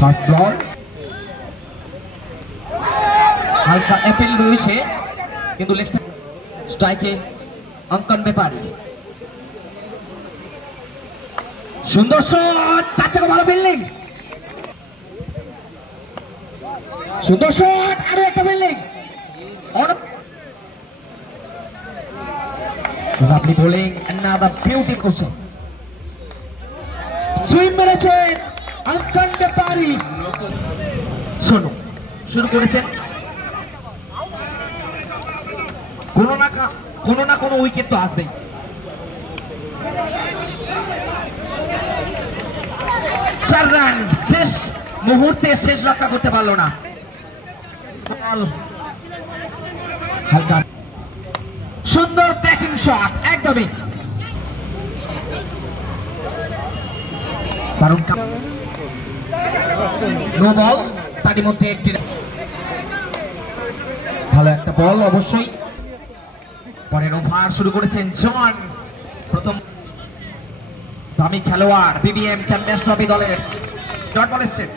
First বল হালকা Apple রয়েছে কিন্তু স্ট্রাইকে অঙ্কন ব্যাপারী সুন্দর শট তার থেকে ভালো ফিল্ডিং সুন্দর শট আরো একটা ফিল্ডিং আপনি বোলিং another beauty করছে সুইং মেরেছে অঙ্কন ব্যাপারী শোনো শুরু করেছেন কোনো না কোনো উইকেট তো আসবেই চার রান শেষ মুহূর্তে শেষ রক্ষা করতে পারলো না হালকা সুন্দর ব্যাটিং শট একদমই কারণ নো বল তারই মধ্যে একটি ভালো একটা বল অবশ্যই পরের ওভার শুরু করেছেন জন প্রথম দামি খেলোয়াড় বিবিএম চ্যাম্পিয়ন্স ট্রফি দলের ডট বল এসছেন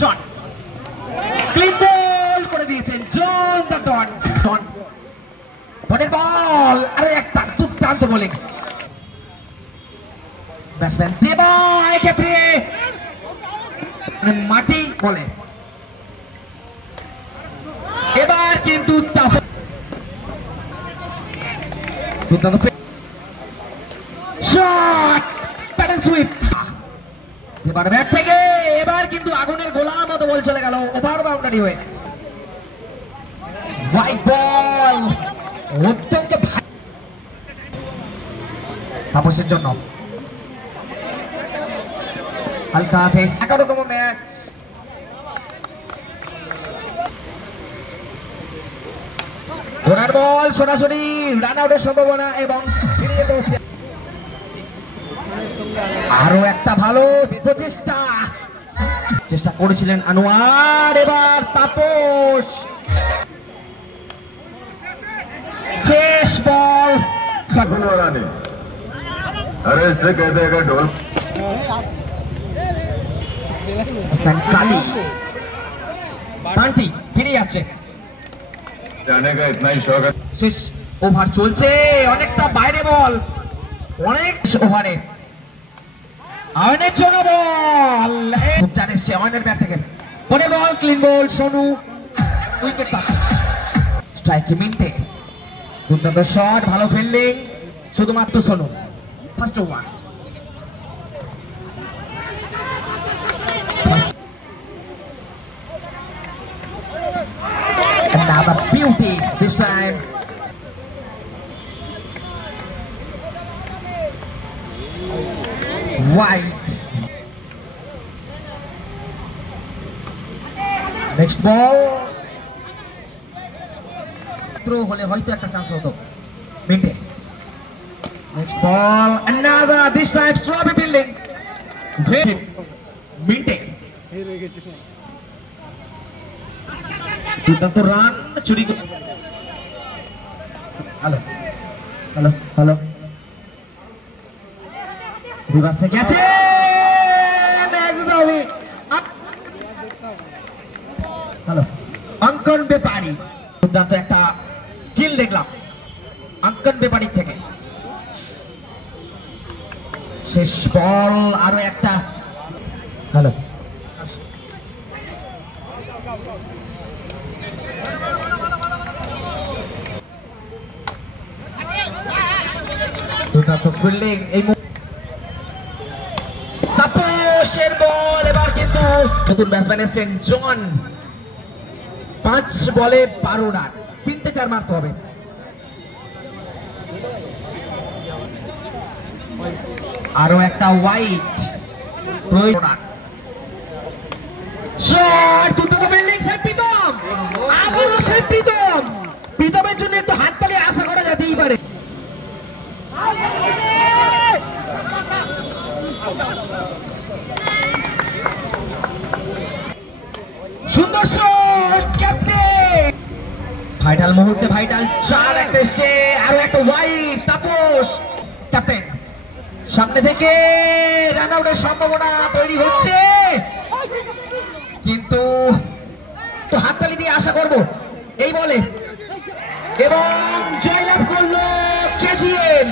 জন ক্লিন বল করে দিয়েছেন জন দ্য ডট জন পরের বল আরে একটা দুর্দান্ত বোলিং ব্যাটসম্যান দেবা এক্ষেত্রে মাটি বলে এবার কিন্তু এবার ব্যাট থেকে এবার কিন্তু আগুনের গোলার মতো বল চলে গেল ওভার বাউন্ডারি হয়ে হোয়াইট বল অত্যন্ত তাপসের জন্য হালকা হাতে একরকম ম্যাচ ঘোড়ার বল সরাসরি রান আউটের সম্ভাবনা এবং ফিরিয়ে পৌঁছে আরো একটা ভালো চেষ্টা করেছিলেন আনোয়ার এবার তাপস শেষ বল अरे इससे कहते हैं अगर ढोल काली पांटी ফিরে যাচ্ছে जाने का इतना ही शौक है শেষ ওভার চলছে অনেকটা বাইরে বল অনেক ওভারে আয়নের জন্য বল খুব চান এসছে আয়নের ব্যাট থেকে পরে বল ক্লিন বল সোনু উইকেট পাচ্ছে স্ট্রাইকে মিন্টে দুর্দান্ত শট ভালো ফিল্ডিং শুধুমাত্র Sonu first over another beauty this time wide next ball throw hole hoyto ekta chance hoto maintain next ball another this time sloppy fielding maintain দুর্দান্ত রান চুরি হ্যালো হ্যালো হ্যালো রিভার্স থেকে গেছে hello অঙ্কন ব্যাপারী দুর্দান্ত একটা skill দেখলাম অঙ্কন ব্যাপারী থেকে শেষ বল আরো একটা হ্যালো ফিল্ডিং এই তাপসের বল এবার কিন্তু নতুন ব্যাটসম্যান এসেছেন জন 5 বলে 12 রান 3-4 মারতে হবে আরো একটা হোয়াইট প্রয়োজন শট দুটো ফিল্ডিং সেভ প্রীতম আবারও সেভ প্রীতমের জন্য একটু হাততালি আশা করা যেতেই পারে সুন্দর শট ক্যাপ্টেন ভাইটাল মুহূর্তে ভাইটাল 4 একটা এসছে আরো একটা ওয়াইড তাপস ক্যাপ্টেন সামনে থেকে রান আউটের সম্ভাবনা তৈরি হচ্ছে আশা করব এই বলে এবং জয়লাভ করলো কেজিএম।